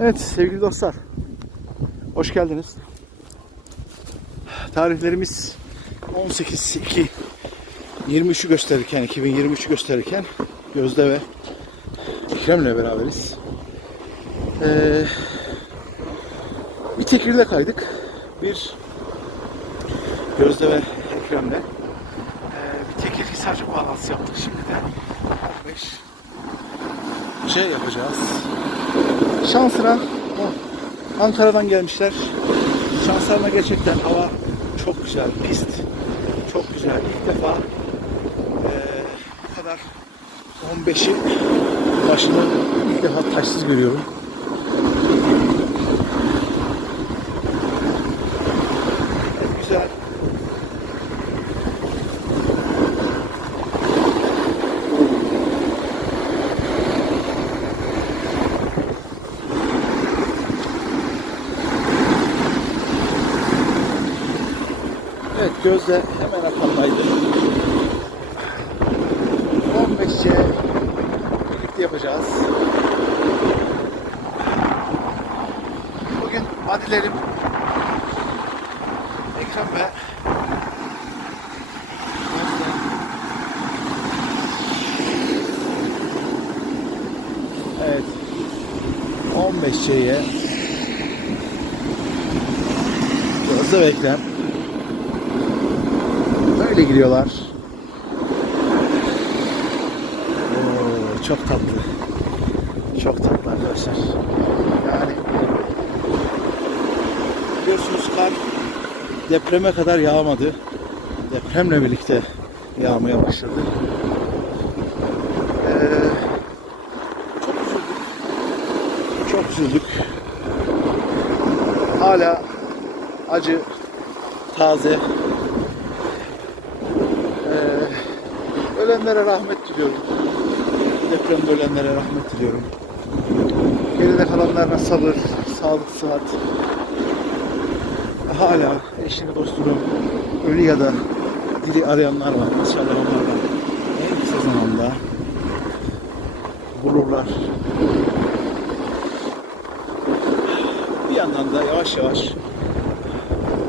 Evet sevgili dostlar. Hoş geldiniz. Tarihlerimiz 18 2 23'ü gösterirken 2023'ü gösterirken Gözde ve Ekrem'le beraberiz. Ee, bir Tekirdağ kaydık. Bir Gözde ve Ekrem'le ee, bir Tekirdağ bağlantısı yaptık şimdi de 15 şey yapacağız. Şansına o, Ankara'dan gelmişler. Şanslarına gerçekten hava çok güzel, pist çok güzel. İlk defa eee, bu kadar 15'i başını ilk defa taşsız görüyorum. Evet, güzel. Gözde hemen arkamdaydı. 15'e birlikte yapacağız. Bugün adilerim Ekrem ve Gözde. Evet 15'e Gözde ve Ekrem Böyle gidiyorlar. Çok tatlı. Çok tatlı arkadaşlar. Yani biliyorsunuz kar depreme kadar yağmadı. Depremle birlikte yağmaya başladı. Ee, çok üzüldük. Çok üzüldük. Hala acı taze ölenlere rahmet diliyorum. Depremde ölenlere rahmet diliyorum. Geride kalanlarına sabır, sağlık, sıhhat. Hala eşini, dostunu ölü ya da diri arayanlar var. İnşallah onlar da en kısa zamanda bulurlar. Bir yandan da yavaş yavaş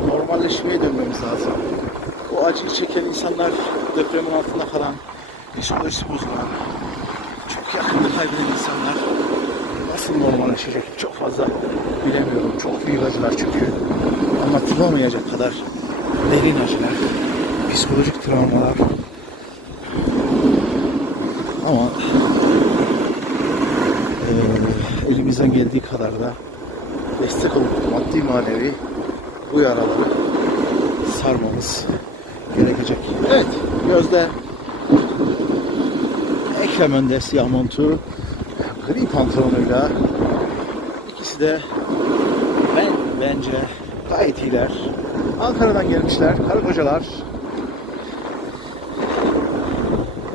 normalleşmeye dönmemiz lazım. O acıyı çeken insanlar, depremin altında kalan, psikolojisi bozulan, çok yakında kaybeden insanlar nasıl normalleşecek çok fazla bilemiyorum. Çok büyük acılar çünkü. Anlatılamayacak kadar derin acılar, psikolojik travmalar. Ama elimizden geldiği kadar da destek olup maddi manevi bu yaraları sarmamız Gözde Ekrem önde siyah gri pantolonuyla ikisi de ben bence gayet iyiler. Ankara'dan gelmişler, karı kocalar.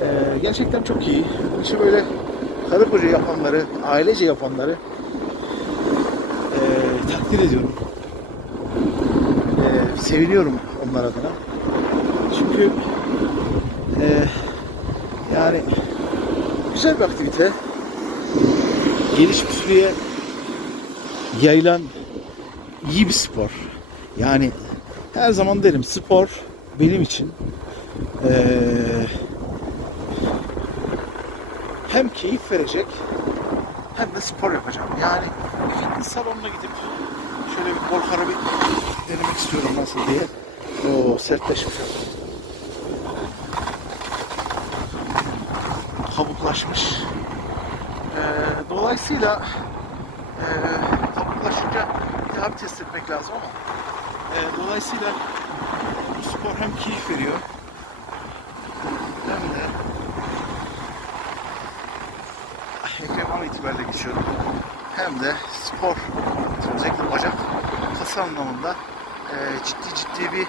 Ee, gerçekten çok iyi. Bu işi böyle karı koca yapanları, ailece yapanları ee, takdir ediyorum. Ee, seviniyorum onlar adına. Çünkü e, yani güzel bir aktivite. Geniş bir yayılan iyi bir spor. Yani her zaman derim spor benim için e, hem keyif verecek hem de spor yapacağım. Yani fitness salonuna gidip şöyle bir bol kara bir denemek istiyorum nasıl diye. O sertleşmiş. Kabuklaşmış. Ee, dolayısıyla e, kabuklaşınca bir test etmek lazım ama e, dolayısıyla bu spor hem keyif veriyor hem de Ekrem an itibariyle geçiyorum. Hem de spor özellikle bacak kası anlamında e, ciddi ciddi bir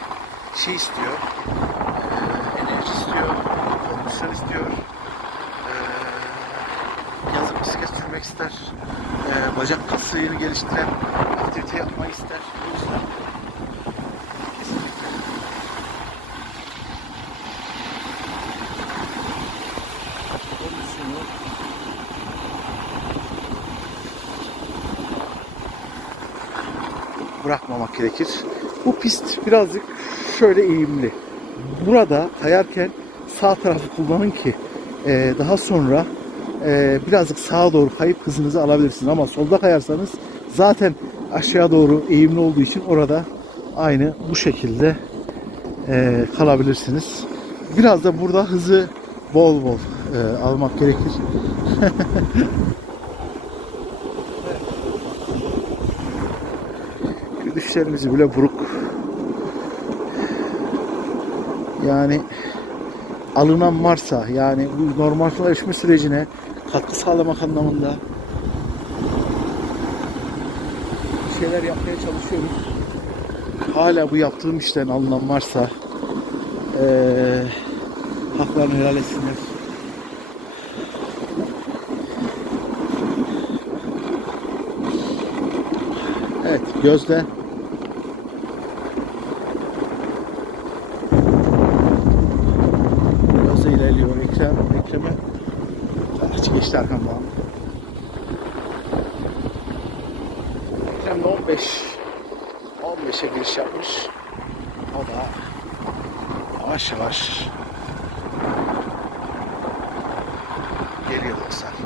şey istiyor. E, enerji istiyor, kondisyon istiyor. E, yazın sürmek ister. E, bacak kasını geliştiren aktivite yapmayı ister. O yüzden bırakmamak gerekir. Bu pist birazcık şöyle eğimli. Burada kayarken sağ tarafı kullanın ki e, daha sonra e, birazcık sağa doğru kayıp hızınızı alabilirsiniz. Ama solda kayarsanız zaten aşağı doğru eğimli olduğu için orada aynı bu şekilde e, kalabilirsiniz. Biraz da burada hızı bol bol e, almak gerekir. Düşlerimizi bile buruk. Yani alınan varsa yani bu normalleşme sürecine katkı sağlamak anlamında şeyler yapmaya çalışıyoruz. Hala bu yaptığım işten alınan varsa eee haklarını helal etsinler. Evet Gözde İşte arkam bağlı. Ekrem 15 15'e giriş yapmış. O da yavaş yavaş geriye 90.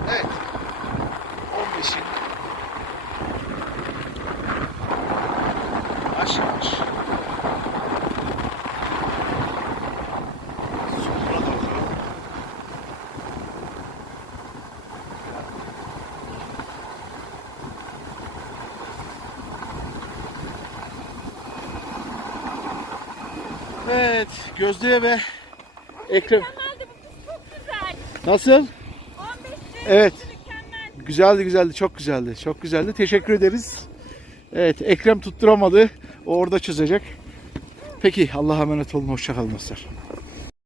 Evet, Gözde'ye ve Ekrem. Nasıl? 15 Evet. Güzeldi güzeldi çok güzeldi. Çok güzeldi. Teşekkür ederiz. Evet Ekrem tutturamadı. O orada çözecek. Peki Allah'a emanet olun. Hoşçakalın dostlar.